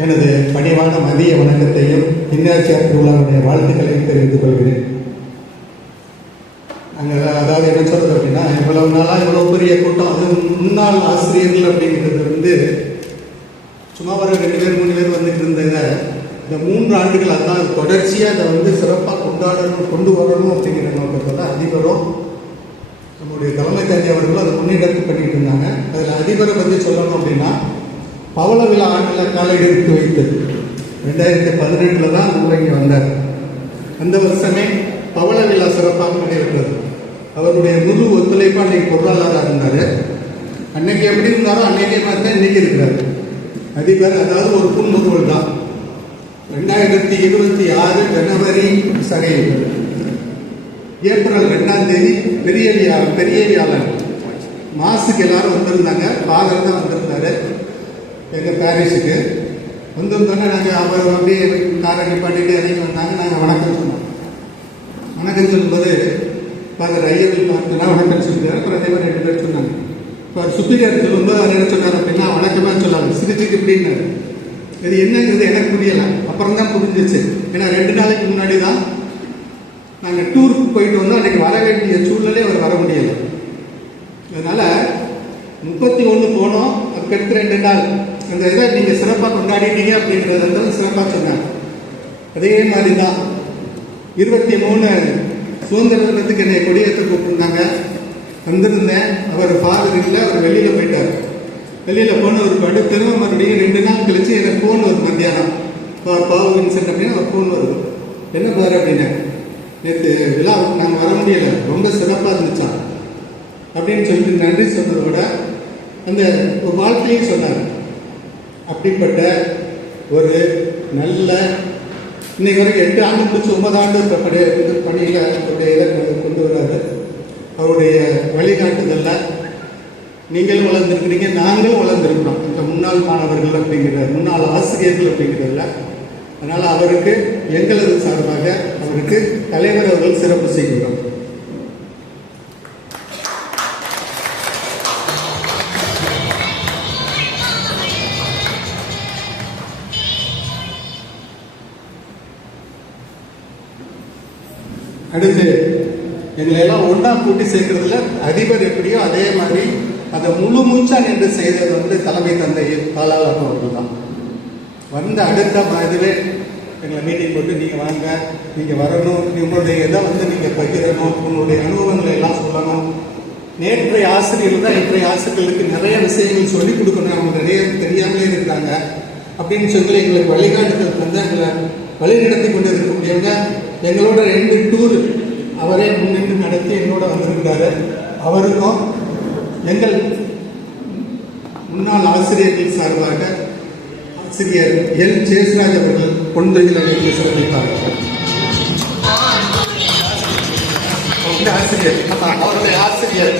எனது பணிவான மதிய வணக்கத்தையும் இன்னாட்சியார் திருவிழாவுடைய வாழ்த்துக்களையும் தெரிவித்துக் கொள்கிறேன். அதாவது என்ன சொல்றது அப்படின்னா, இவ்வளவு நாளாக இவ்வளவு பெரிய கூட்டம், அது முன்னாள் ஆசிரியர்கள் அப்படிங்கிறது சும்மா ஒரு 2 பேர் 3 பேர் வந்துட்டு இருந்தத இந்த 3 ஆண்டுகள் அதான் தொடர்ச்சியாக அதை சிறப்பாக கொண்டு வரணும் அப்படிங்கிற நோக்கத்தை தான் அதிபரும் நம்முடைய தலைமை தந்தை அவர்களும் அதை முன்னெடுத்து பண்ணிட்டு இருந்தாங்க. அதில் அதிபரை பற்றி சொல்லணும் அப்படின்னா, பவள விழா ஆண்டில் காலை எடுத்து வைத்தது 2018 தான் அவர் இங்கே வந்தார். அந்த வருஷமே பவள விழா சிறப்பாக நடைபெற்றது. அவருடைய முழு ஒத்துழைப்பு அன்னைக்கு பொருளாதாரம் இருந்தார். அன்னைக்கு எப்படி இருந்தாரோ அன்னைக்கே மாதிரி தான் இன்னைக்கு இருக்கிறார் அதிபர். அதாவது ஒரு புன்முறுவல் தான். 2026 ஜனவரி ஏப்ரல் 2ஆம் தேதி பெரிய வியாழன் மாசுக்கு எல்லாரும் வந்திருந்தாங்க. ஃபாதர் தான் வந்திருந்தாரு எங்கள் பாரிஸுக்கு. வந்திருந்தோன்னே நாங்கள் அவர் அப்படியே காரை நிப்பாட்டிட்டு இறங்கி வந்தாங்க. நாங்கள் வணக்கம் சொன்னோம். வணக்கம் சொல்லும்போது ஃபாதர் ஐயர்கள் பார்த்தோன்னா வணக்கம் சொல்லிட்டார். அப்புறம் அதே மாதிரி 2 பேர் சொன்னாங்க. இப்போ சுப்பீரியர் சொல்லும்போது அவர் என்ன சொன்னார் அப்படின்னா, வணக்கமாக சொல்லாங்க சிரிச்சுட்டு இப்படின்னாரு. இது என்னங்கிறது எனக்கு புரியலை. அப்புறம் தான் புரிஞ்சிச்சு. ஏன்னா 2 நாளைக்கு முன்னாடி தான் நாங்கள் டூருக்கு போயிட்டு வந்தோம். அன்றைக்கி வர வேண்டிய சூழ்நிலை அவர் வர முடியலை. அதனால் 31 போனோம். அதுக்கடுத்து 2 நாள் அந்த இதை நீங்கள் சிறப்பாக கொண்டாடிட்டீங்க அப்படின்றத சிறப்பாக சொன்னாங்க. அதே மாதிரி தான் 23 சுதந்திர தினத்துக்கு என்னை கொடியேற்ற கூப்பிட்டுருந்தாங்க. வந்திருந்தேன். அவர் ஃபாதர் இல்லை, அவர் வெளியில் போயிட்டார். வெளியில் போன ஒரு படுத்தரும் மறுபடியும் 2 நாள் கழிச்சு எனக்கு ஃபோன் வருது மத்தியானம். பாவு வின்சென்ட் அப்படின்னு ஒரு ஃபோன் வருது. என்ன பாரு அப்படின்னு, நேற்று விழா நாங்கள் வர முடியலை, ரொம்ப சிறப்பாக இருந்துச்சான் அப்படின்னு சொல்லிட்டு நன்றி சொன்னதோட அந்த ஒரு வாழ்க்கையும் சொன்னார். அப்படிப்பட்ட ஒரு நல்ல இன்னைக்கு வரைக்கும் 8 ஆண்டு முடிச்சு 9 ஆண்டு பணியில் அவருடைய இதை கொண்டு வராது. அவருடைய வழிகாட்டுதலில் நீங்களும் வளர்ந்துருக்கிறீங்க, நாங்களும் வளர்ந்துருக்கிறோம். இந்த முன்னாள் மாணவர்கள் அப்படிங்கிற முன்னாள் ஆசிரியர்கள் அப்படிங்கிறதில்ல. அதனால் அவருக்கு எங்களது சார்பாக அவருக்கு தலைவர் அவர்கள் சிறப்பு செய்கிறோம். அடுத்து எங்களை எல்லாம் ஒன்றா கூட்டி சேர்க்கறதுல அதிபர் எப்படியோ அதே மாதிரி அதை முழு மூச்சா நின்று செய்தது தலைமை தந்தை தாளாளர் அவர்கள் தான். வந்த அடுத்த இதுவே எங்களை மீட்டிங் போட்டு நீங்கள் வாங்க, நீங்கள் வரணும், உங்களுடைய இதை நீங்கள் பகிரணும், உங்களுடைய அனுபவங்களை எல்லாம் சொல்லணும். நேற்றைய ஆசிரியர்கள் தான் இன்றைய ஆசிரியர்களுக்கு நிறைய விஷயங்கள் சொல்லிக் கொடுக்கணும். அவங்க நிறைய தெரியாமலே இருக்கிறாங்க அப்படின்னு சொல்லி எங்களுக்கு வழிகாட்டுதல் வந்து எங்களை வழிநடத்தி கொண்டு இருக்கக்கூடியவங்க. எங்களோட 2 டூர் அவரே முன்னின்று நடத்தி எங்களோட வந்திருக்கிறாரு. அவருக்கும் எங்கள் முன்னாள் ஆசிரியர்கள் சார்பாக ஆசிரியர் எல் ஜேஸ்ராஜ் அவர்கள் பொன்தொழில் அணியில் சிறப்பித்தார்கள். ஆசிரியர் அவருடைய ஆசிரியர்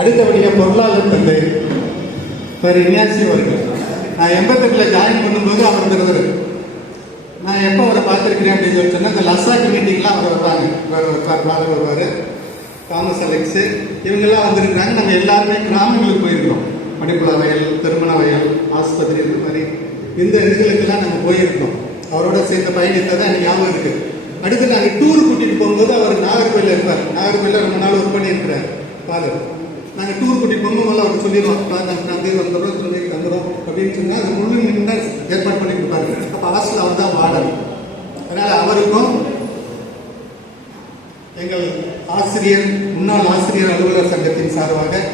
அடுத்தபடியாக பொருளாளர் தந்தை இன்யாசி அவர்கள். நான் 88 ஜாயின் பண்ணும்போது அவர் இருந்தவர். நான் எப்போ அவரை பார்த்துருக்கிறேன் அப்படின்னு சொல்லி சொன்னால், இந்த லசாக்கு மீட்டிங்லாம் அவர் வருவாங்க. ஃபாதர் வருவார், தாமஸ் அலெக்ஸு, இவங்கெல்லாம் வந்துருக்குறாங்க. நாங்கள் எல்லாருமே கிராமங்களுக்கு போயிருக்கிறோம். மணிப்புலா வயல், திருமண வயல், ஆஸ்பத்திரி, இந்த மாதிரி இந்த இதுகளுக்கெல்லாம் நாங்கள் போயிருக்கிறோம். அவரோட சேர்ந்த பயணித்தை தான் எனக்கு ஞாபகம் இருக்குது. அடுத்து நாங்கள் டூர் கூட்டிகிட்டு போகும்போது அவர் நாகர்கோயிலில் இருப்பார். நாகர்கோயிலில் ரொம்ப நாள் ஒர்க் பண்ணியிருக்கிறார் ஃபாதர். நாங்கள் டூர் கூட்டிகிட்டு போகும்போது அவர் சொல்லிடுவோம், நாங்கள் வந்துடுறோம் சொல்லி தந்துடும் அப்படின்னு சொன்னால் அது முழு நின்று ஏற்பாடு பண்ணி கொடுப்பாரு. அப்போ ஹாஸ்டல் அவர் தான் வார்டன். அதனால் அவருக்கும் எங்கள் ஆசிரியர் முன்னாள் ஆசிரியர் அலுவலர் சங்கத்தின் சார்பாக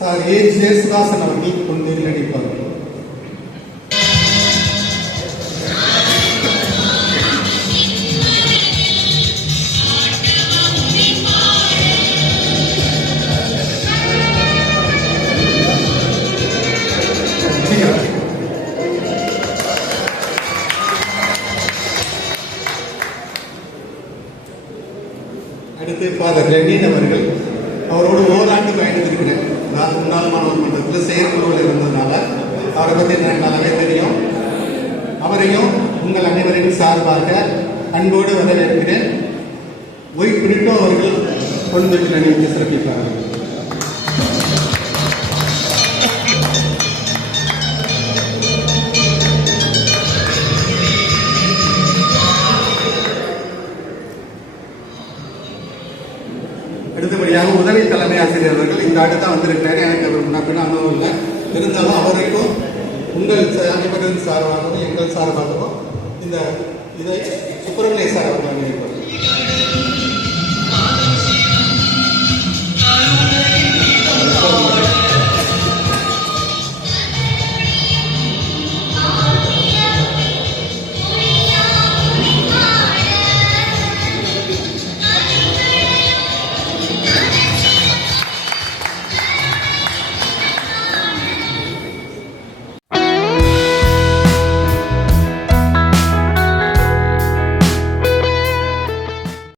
சார் ஏ ஜேசுதாசன் அவர்கள் கொண்டு நடிப்பார்கள். அடுத்து ஃபாதர் லெனின் அவர்கள். அவரோடு ஓராண்டு பயணித்திருக்கிறேன். நான் முன்னாள் மாணவர் மன்றத்தில் செயற்குழுவில் இருந்ததுனால அவரை பற்றி எனக்கு நல்லாவே தெரியும். அவரையும் உங்கள் அனைவரின் சார்பாக அன்போடு வரவேற்கிறேன். ஒய் பிரிட்டோ அவர்கள் கொழுந்தொட்டில் அணிவித்து சிறப்பிப்பார்கள். அடுத்தபடியாக உதவி தலைமை ஆசிரியர் அவர்கள் இந்த ஆண்டு தான் வந்திருக்கிறாரு. எனக்கு அவர் முன்னாடி அனுபவம் இல்லை. இருந்தாலும் அவருக்கும் உங்கள் அனைவரின் சார்பாகவும் எங்கள் சார்பாகவும் இதை சுப்பிரமணிய சார் அவர்கள்